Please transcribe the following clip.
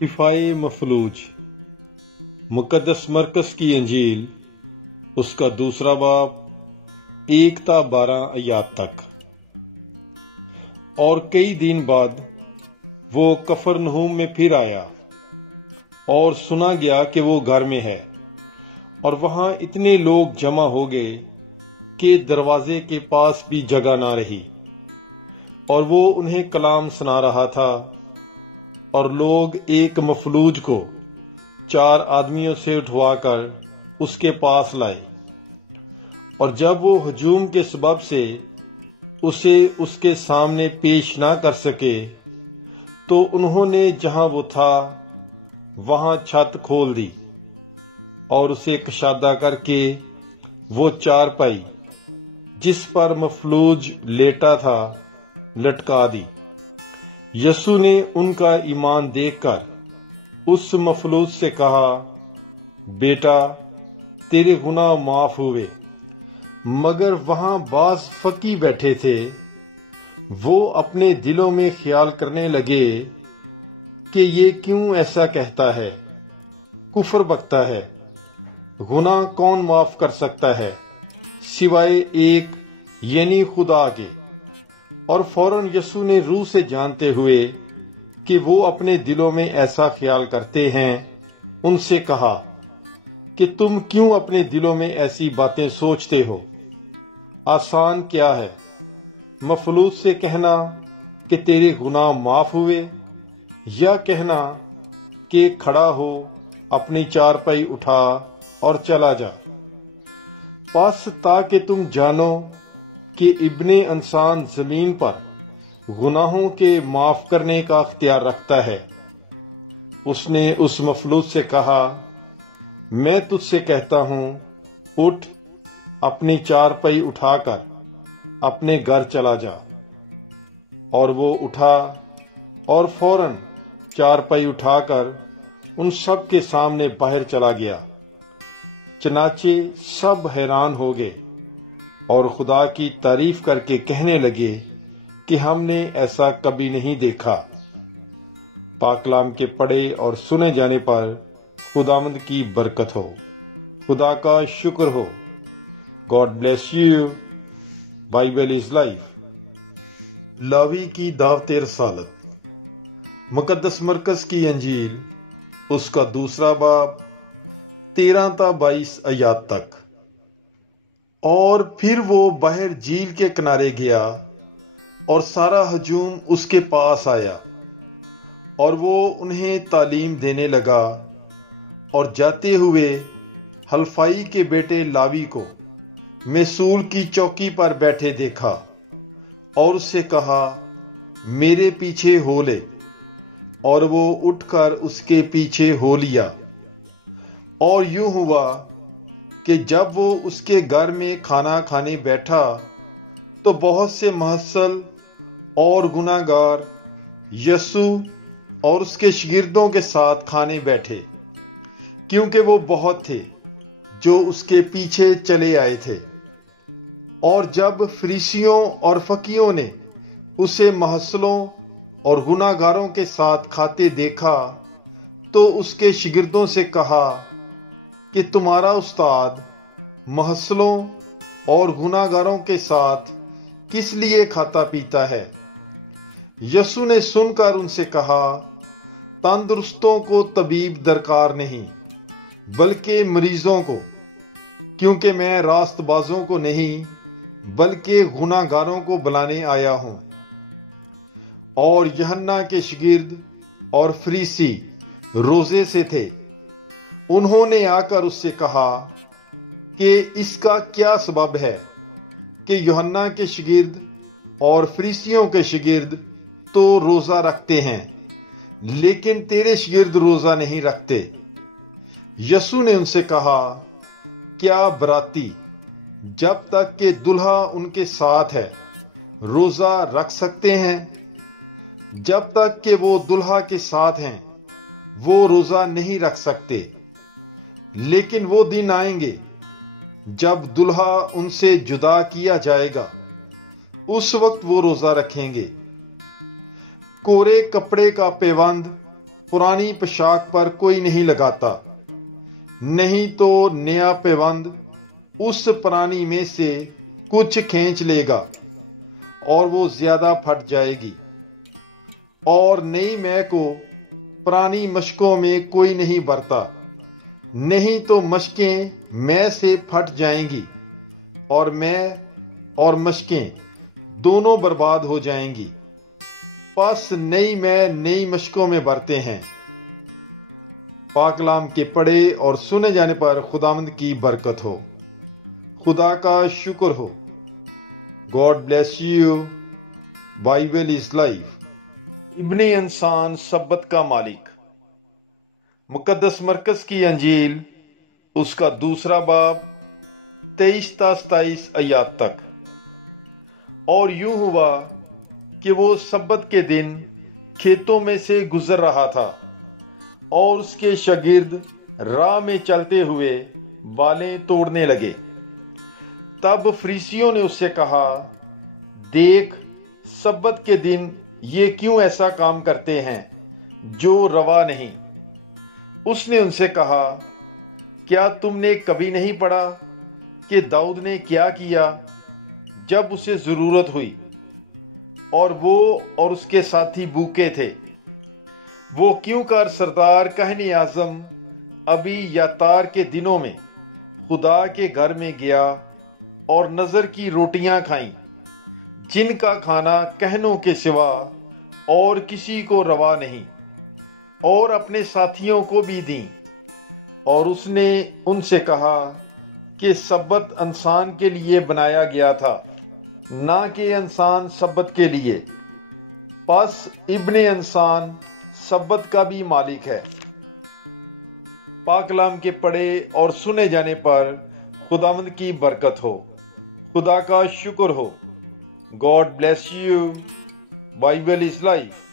شفائے مفلوج مقدس مرکز کی انجیل اس کا دوسرا باب 1 تا 12 آیات تک۔ اور کئی دن بعد وہ کفرنہوم میں پھر آیا اور سنا گیا کہ وہ گھر میں ہے، اور وہاں اتنے لوگ جمع ہو گئے کہ دروازے کے پاس بھی جگہ نہ رہی، اور وہ انہیں کلام سنا رہا تھا۔ اور لوگ ایک مفلوج کو 4 آدمیوں سے اٹھوا کر اس کے پاس لائے، اور جب وہ ہجوم کے سبب سے اسے اس کے سامنے پیش نہ کر سکے تو انہوں نے جہاں وہ تھا وہاں چھت کھول دی اور اسے کشادہ کر کے وہ چارپائی جس پر مفلوج لیٹا تھا لٹکا دی۔ یسوع نے ان کا ایمان دیکھ کر اس مفلوج سے کہا، بیٹا تیرے گناہ معاف ہوئے۔ مگر وہاں بعض فقی بیٹھے تھے، وہ اپنے دلوں میں خیال کرنے لگے کہ یہ کیوں ایسا کہتا ہے، کفر بکتا ہے، گناہ کون معاف کر سکتا ہے سوائے ایک یعنی خدا کے۔ اور فوراً یسوع نے روح سے جانتے ہوئے کہ وہ اپنے دلوں میں ایسا خیال کرتے ہیں، ان سے کہا کہ تم کیوں اپنے دلوں میں ایسی باتیں سوچتے ہو؟ آسان کیا ہے، مفلوج سے کہنا کہ تیرے گناہ معاف ہوئے، یا کہنا کہ کھڑا ہو، اپنی چارپائی اٹھا اور چلا جا؟ پس تاکہ تم جانو کہ ابن انسان زمین پر گناہوں کے معاف کرنے کا اختیار رکھتا ہے۔ اس نے اس مفلوج سے کہا، میں تجھ سے کہتا ہوں، اٹھ، اپنی چارپائی اٹھا کر اپنے گھر چلا جا۔ اور وہ اٹھا اور فوراً چارپائی اٹھا کر ان سب کے سامنے باہر چلا گیا۔ چنانچہ سب حیران ہو گئے اور خدا کی تعریف کر کے کہنے لگے کہ ہم نے ایسا کبھی نہیں دیکھا۔ پاک کلام کے پڑھے اور سنے جانے پر خداوند کی برکت ہو، خدا کا شکر ہو۔ God bless you. Bible is life. لاوی کی دعوت رسالت مقدس مرکز کی انجیل اس کا دوسرا باب 13 تا 22 آیات تک۔ اور پھر وہ باہر جھیل کے کنارے گیا اور سارا ہجوم اس کے پاس آیا، اور وہ انہیں تعلیم دینے لگا۔ اور جاتے ہوئے ہلفائی کے بیٹے لاوی کو میسول کی چوکی پر بیٹھے دیکھا، اور اس سے کہا، میرے پیچھے ہو لے۔ اور وہ اٹھ کر اس کے پیچھے ہو لیا۔ اور یوں ہوا کہ جب وہ اس کے گھر میں کھانا کھانے بیٹھا تو بہت سے محصل اور گناہ گار یسوع اور اس کے شاگردوں کے ساتھ کھانے بیٹھے، کیونکہ وہ بہت تھے جو اس کے پیچھے چلے آئے تھے۔ اور جب فریسیوں اور فقیوں نے اسے محصلوں اور گناہ گاروں کے ساتھ کھاتے دیکھا تو اس کے شاگردوں سے کہا کہ تمہارا استاد محصلوں اور گناہ گاروں کے ساتھ کس لیے کھاتا پیتا ہے؟ یسوع نے سن کر ان سے کہا، تندرستوں کو طبیب درکار نہیں بلکہ مریضوں کو، کیونکہ میں راست بازوں کو نہیں بلکہ گناہ گاروں کو بلانے آیا ہوں۔ اور یوحنا کے شاگرد اور فریسی روزے سے تھے، انہوں نے آ کر اس سے کہا کہ اس کا کیا سبب ہے کہ یوحنا کے شاگرد اور فریسیوں کے شاگرد تو روزہ رکھتے ہیں لیکن تیرے شاگرد روزہ نہیں رکھتے؟ یسوع نے ان سے کہا، کیا براتی جب تک کہ دلہا ان کے ساتھ ہے روزہ رکھ سکتے ہیں؟ جب تک کہ وہ دلہا کے ساتھ ہیں وہ روزہ نہیں رکھ سکتے۔ لیکن وہ دن آئیں گے جب دلہا ان سے جدا کیا جائے گا، اس وقت وہ روزہ رکھیں گے۔ کورے کپڑے کا پیوند پرانی پوشاک پر کوئی نہیں لگاتا، نہیں تو نیا پیوند اس پرانی میں سے کچھ کھینچ لے گا اور وہ زیادہ پھٹ جائے گی، اور نئی مے کو پرانی مشکوں میں کوئی نہیں بھرتا، نہیں تو مشکیں مے سے پھٹ جائیں گی اور مے اور مشکیں دونوں برباد ہو جائیں گی۔ پس نئی مے نئی مشکوں میں بھرتے ہیں۔ پاک کلام کے پڑھے اور سنے جانے پر خداوند کی برکت ہو، خدا کا شکر ہو۔ God bless you. Bible is life. ابن انسان سبت کا مالک۔ مقدس مرکز کی انجیل، اس کا 2 باب 23 تا 27 آیات تک۔ اور یوں ہوا کہ وہ سبت کے دن کھیتوں میں سے گزر رہا تھا، اور اس کے شاگرد راہ میں چلتے ہوئے بالیں توڑنے لگے۔ تب فریسیوں نے اس سے کہا، دیکھ، سبت کے دن یہ کیوں ایسا کام کرتے ہیں جو روا نہیں؟ اس نے ان سے کہا، کیا تم نے کبھی نہیں پڑھا کہ داؤد نے کیا کیا جب اسے ضرورت ہوئی اور وہ اور اس کے ساتھی بھوکے تھے؟ وہ کیوں کر سردار کاہن اعظم ابی یاتار کے دنوں میں خدا کے گھر میں گیا اور نظر کی روٹیاں کھائیں، جن کا کھانا کہنوں کے سوا اور کسی کو روا نہیں، اور اپنے ساتھیوں کو بھی دیں۔ اور اس نے ان سے کہا کہ سبت انسان کے لیے بنایا گیا تھا، نہ کہ انسان سبت کے لیے۔ پس ابن انسان سبت کا بھی مالک ہے۔ پاک کلام کے پڑھے اور سنے جانے پر خداوند کی برکت ہو، خدا کا شکر ہو۔ God bless you. Bible is life.